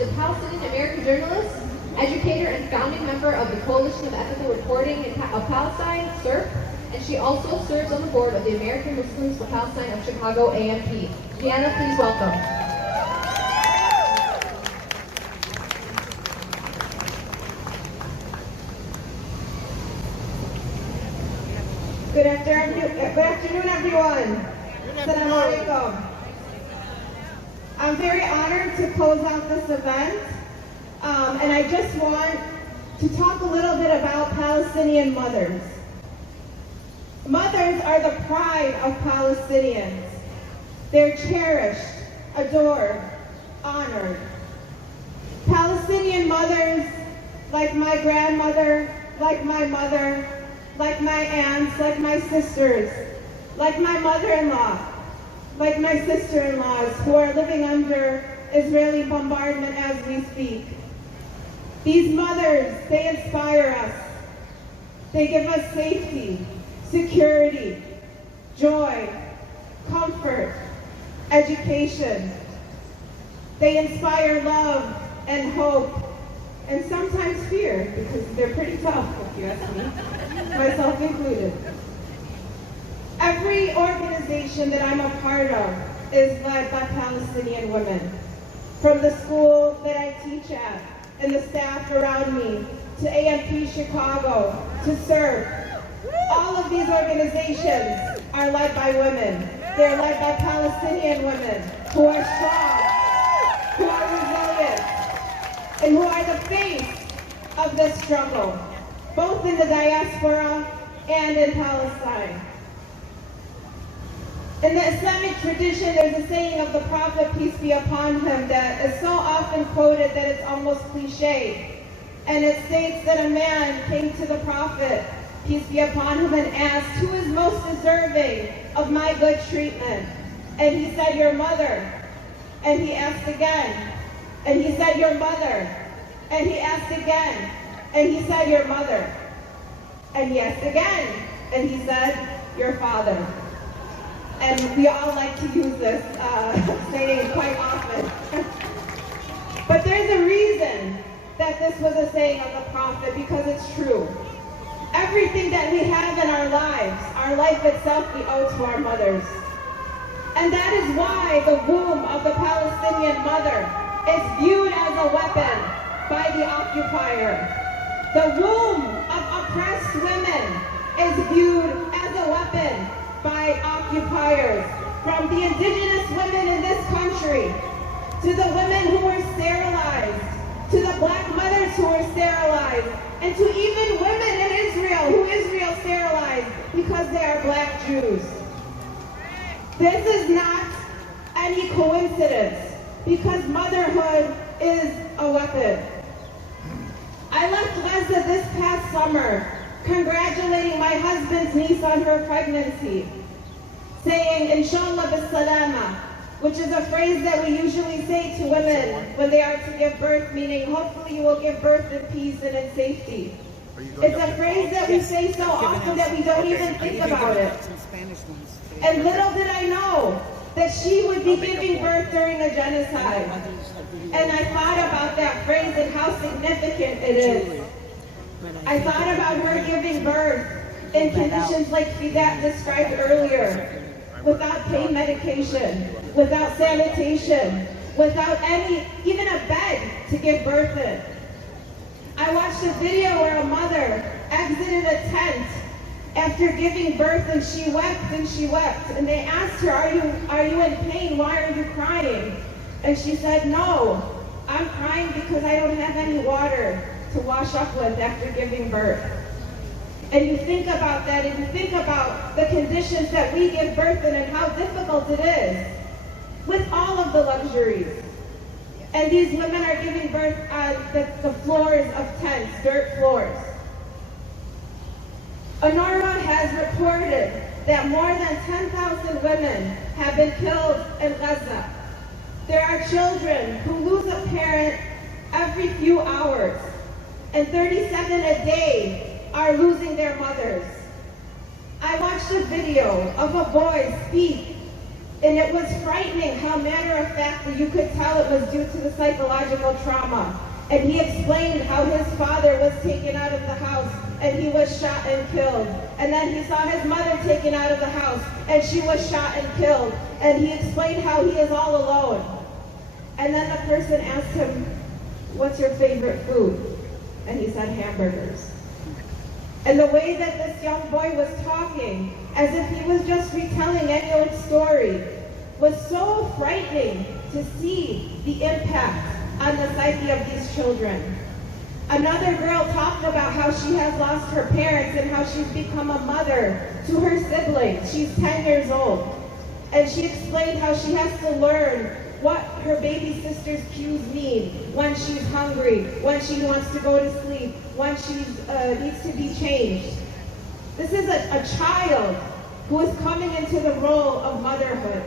is a Palestinian-American journalist, educator, and founding member of the Coalition of Ethical Reporting of Palestine, SERP, and she also serves on the board of the American Muslims for Palestine of Chicago, AMP. Deanna, please welcome. Good afternoon, everyone. Assalamu alaikum. I'm very honored to close out this event, and I just want to talk a little bit about Palestinian mothers. Mothers are the pride of Palestinians. They're cherished, adored, honored. Palestinian mothers, like my grandmother, like my mother, like my aunts, like my sisters, like my mother-in-law, like my sister-in-laws who are living under Israeli bombardment as we speak. These mothers, they inspire us. They give us safety, security, joy, comfort, education. They inspire love and hope, and sometimes fear, because they're pretty tough, if you ask me, myself included. Every organization that I'm a part of is led by Palestinian women. From the school that I teach at, and the staff around me, to AMP Chicago, to SERP. All of these organizations are led by women. They're led by Palestinian women who are strong, who are resilient, and who are the face of this struggle, both in the diaspora and in Palestine. In the Islamic tradition, there's a saying of the Prophet, peace be upon him, that is so often quoted that it's almost cliche. And it states that a man came to the Prophet, peace be upon him, and asked, who is most deserving of my good treatment? And he said, your mother. And he asked again, and he said, your mother. And he asked again, and he said, your mother. And he asked again, and he said, your father. And we all like to use this saying quite often. But there's a reason that this was a saying of the Prophet, because it's true. Everything that we have in our lives, our life itself, we owe to our mothers. And that is why the womb of the Palestinian mother is viewed as a weapon by the occupier. The womb of oppressed women is viewed as a weapon by occupiers, from the indigenous women in this country, to the women who were sterilized, to the black mothers who were sterilized, and to even women in Israel, who Israel sterilized because they are black Jews. This is not any coincidence, because motherhood is a weapon. I left Gaza this past summer, congratulating my husband's niece on her pregnancy, saying, Inshallah bis-salama, which is a phrase that we usually say to women when they are to give birth, meaning hopefully you will give birth in peace and in safety. It's a phrase that we say so often that we don't even think about it. And little did I know that she would be giving birth during a genocide. And I thought about that phrase and how significant it is. I thought about her giving birth in conditions like Fidat described earlier, without pain medication, without sanitation, without even a bed to give birth in. I watched a video where a mother exited a tent after giving birth, and she wept and she wept. And they asked her, are you in pain? Why are you crying? And she said, no, I'm crying because I don't have any water to wash up with after giving birth. And you think about that, and you think about the conditions that we give birth in and how difficult it is with all of the luxuries. And these women are giving birth on the floors of tents, dirt floors. UNRWA has reported that more than 10,000 women have been killed in Gaza. There are children who lose a parent every few hours, and 37 a day are losing their mothers. I watched a video of a boy speak And it was frightening how matter-of-factly you could tell it was due to the psychological trauma. And he explained how his father was taken out of the house and he was shot and killed. And then he saw his mother taken out of the house and she was shot and killed. And he explained how he is all alone. And then the person asked him, "What's your favorite food?" And he said, "Hamburgers." And the way that this young boy was talking, as if he was just retelling any old story, was so frightening to see the impact on the psyche of these children. Another girl talked about how she has lost her parents and how she's become a mother to her siblings. She's 10 years old. And she explained how she has to learn what her baby sister's cues mean when she's hungry, when she wants to go to sleep, when she needs to be changed. This is a child who is coming into the role of motherhood.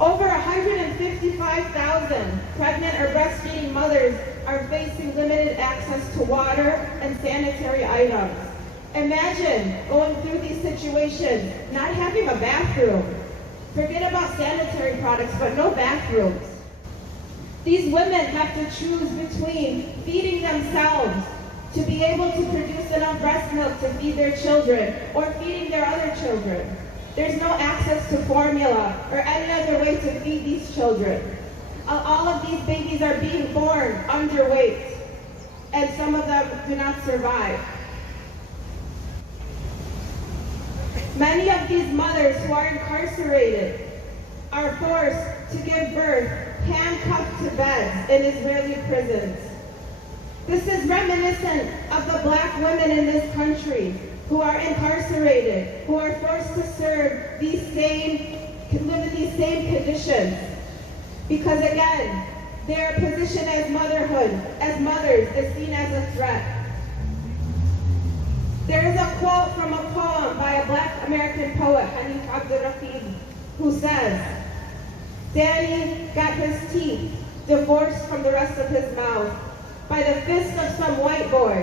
Over 155,000 pregnant or breastfeeding mothers are facing limited access to water and sanitary items. Imagine going through these situations, not having a bathroom. Forget about sanitary products, but no bathrooms. These women have to choose between feeding themselves to be able to produce enough breast milk to feed their children or feeding their other children. There's no access to formula or any other way to feed these children. All of these babies are being born underweight, and some of them do not survive. Many of these mothers who are incarcerated are forced to give birth handcuffed to beds in Israeli prisons. This is reminiscent of the black women in this country who are incarcerated, who are forced to live in these same conditions. Because again, their position as motherhood, as mothers, is seen as a threat. There is a quote from a poem by a black American poet, Hanif Abdurrahim, who says, "Danny got his teeth divorced from the rest of his mouth by the fist of some white boy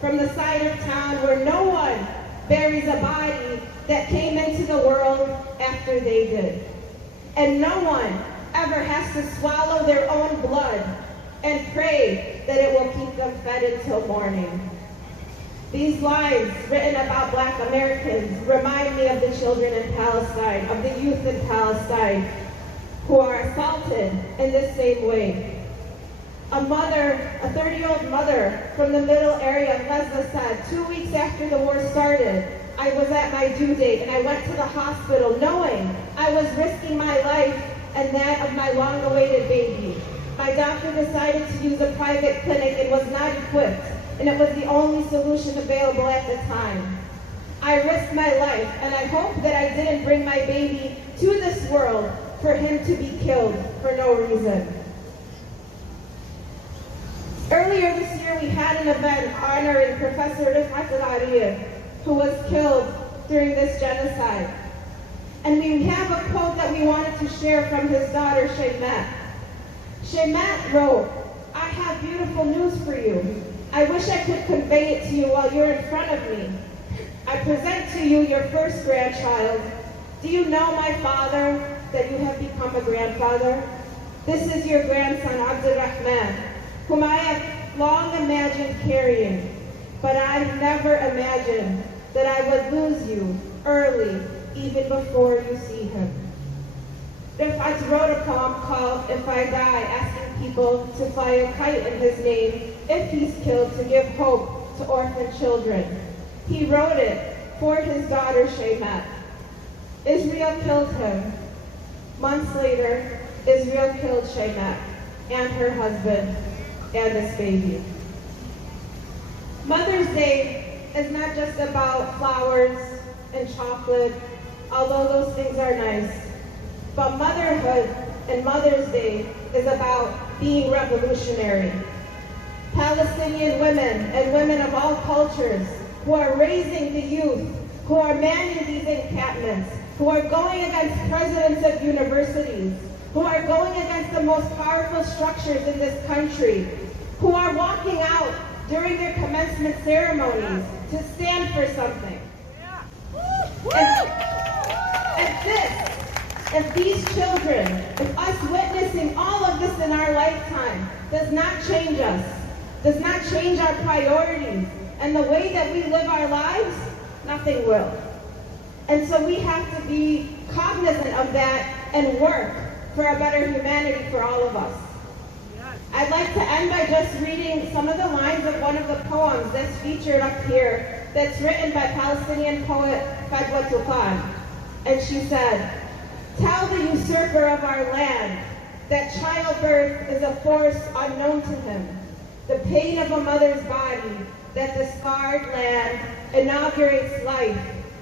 from the side of town where no one buries a body that came into the world after they did. And no one ever has to swallow their own blood and pray that it will keep them fed until morning." These lines written about black Americans remind me of the children in Palestine, of the youth in Palestine who are assaulted in the same way. A 30-year-old mother from the middle area of Gaza said, 2 weeks after the war started, I was at my due date and I went to the hospital knowing I was risking my life and that of my long-awaited baby. My doctor decided to use a private clinic and was not equipped, and it was the only solution available at the time. I risked my life, and I hope that I didn't bring my baby to this world for him to be killed for no reason. Earlier this year, we had an event honoring Professor Rifat al-Ariyah, who was killed during this genocide. And we have a quote that we wanted to share from his daughter, Shaymat. Shaymat wrote, "I have beautiful news for you. I wish I could convey it to you while you're in front of me. I present to you your first grandchild. Do you know, my father, that you have become a grandfather? This is your grandson, Abdurrahman, whom I have long imagined carrying, but I never imagined that I would lose you early, even before you see him." Rifat wrote a poem called If I Die, asking people to fly a kite in his name if he's killed to give hope to orphan children. He wrote it for his daughter Shaymat. Israel killed him. Months later, Israel killed Shaymat and her husband and this baby. Mother's Day is not just about flowers and chocolate, although those things are nice. But motherhood and Mother's Day is about being revolutionary. Palestinian women and women of all cultures who are raising the youth, who are manning these encampments, who are going against presidents of universities, who are going against the most powerful structures in this country, who are walking out during their commencement ceremonies to stand for something. And this If these children, if us witnessing all of this in our lifetime does not change us, does not change our priorities and the way that we live our lives, nothing will. And so we have to be cognizant of that and work for a better humanity for all of us. I'd like to end by just reading some of the lines of one of the poems that's featured up here, that's written by Palestinian poet Fadwa Tuqan. And she said, "Tell the usurper of our land that childbirth is a force unknown to him, the pain of a mother's body, that the scarred land inaugurates life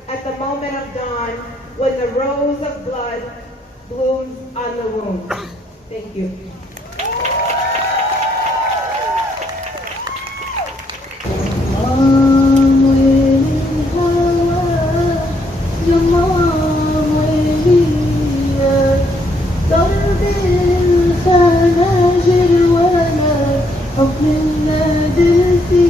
at the moment of dawn when the rose of blood blooms on the womb." Thank you. حكم النادي